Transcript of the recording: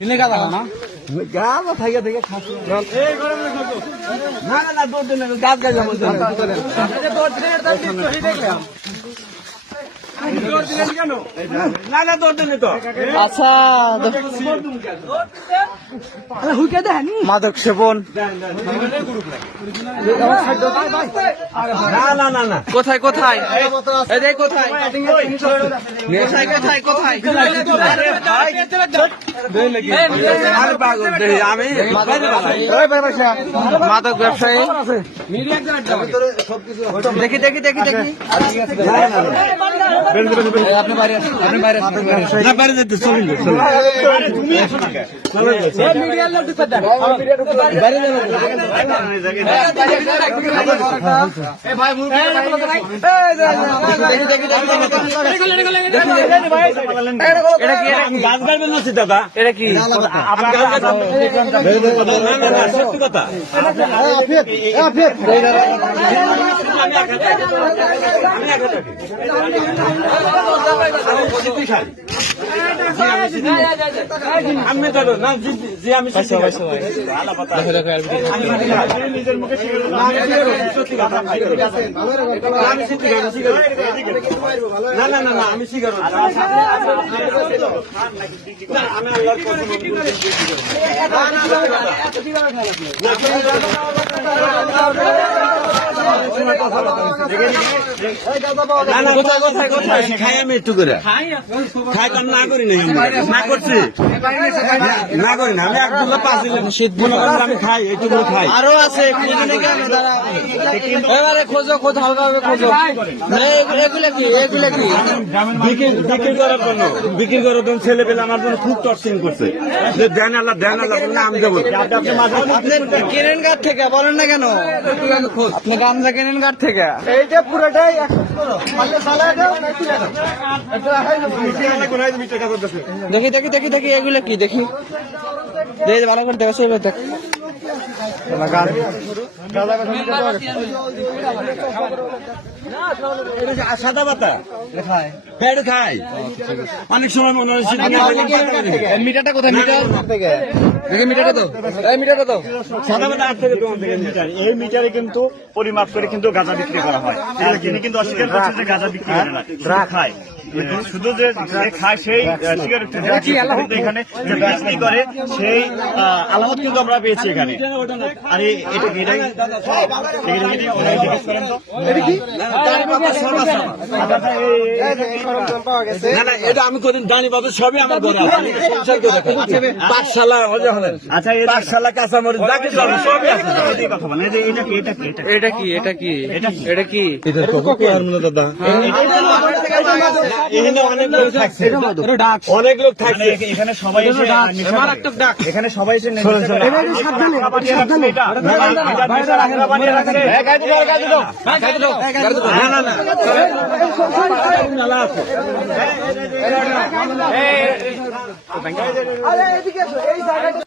কিনে গাদা না গাছ থাকে দেখে খাস না না না দৌড় দেন গাছ গাছ না না দৌড় দেন তো আচ্ছা মাদক সেবন না না না না কোথায় কোথায় এই কোথায় কোথায় কোথায় আরে পাগল দেখি আমি মাদক ব্যবসায়ী দেখি দেখি দেখি দেখি আপনি বাইরে আপনি বাইরে না বাইরে যেতে চলুন গাছ গাড়বেন না দাদা এটা কি সত্যি কথা আমি তো না জি আমি নিজের মুখে সত্যি কথা না না না না আমি শিকার আমি আল্লাহর কোথায় কোথায় খাই আমি একটু করে খাই কাম না করি না করছি না করি না আমি একদম পাঁচ আমি খাই একটু করে খাই আরো আছে এবারে খোঁজো খোঁজ হালকাভাবে খোঁজো এগুলো কি এগুলো কি বিক্রি করার জন্য ছেলে পেলে আমার জন্য খুব টর্চিং করছে যে দেন আল্লাহ বললে আমি দেবো আপনি কেনেন গাছ থেকে বলেন না কেন আপনি গামজা কেনেন গাছ থেকে এইটা পুরোটাই দেখি দেখি দেখি দেখি এগুলো কি দেখি দেখি ভালো করে দেখো সেগুলো দেখ সাদা পাতা পেট খাই অনেক সময় মনে হয় মিটারটা কোথায় মিটার দেখি মিটারটা তো এই মিটারটা তো সাদা পাতা আট থেকে তোমার থেকে মিটার এই মিটারে কিন্তু পরিমাপ করে কিন্তু গাঁজা বিক্রি করা হয় আর তিনি কিন্তু অস্বীকার করছেন যে গাঁজা বিক্রি করে না খায় শুধু যে খায় সেই সিগারেট এখানে যে বিক্রি করে সেই আলামত কিন্তু আমরা পেয়েছি এখানে আর এটা কি না না এটা আমি কদিন জানি বাবু সবই আমার ঘরে পাঠশালা আচ্ছা পাঠশালা কাঁচামরিচ সবই আছে কথা বলেন এটা কি এটা কি এটা কি দাদা অনেক লোক থাকছে এখানে সবাই এখানে সবাই এসে না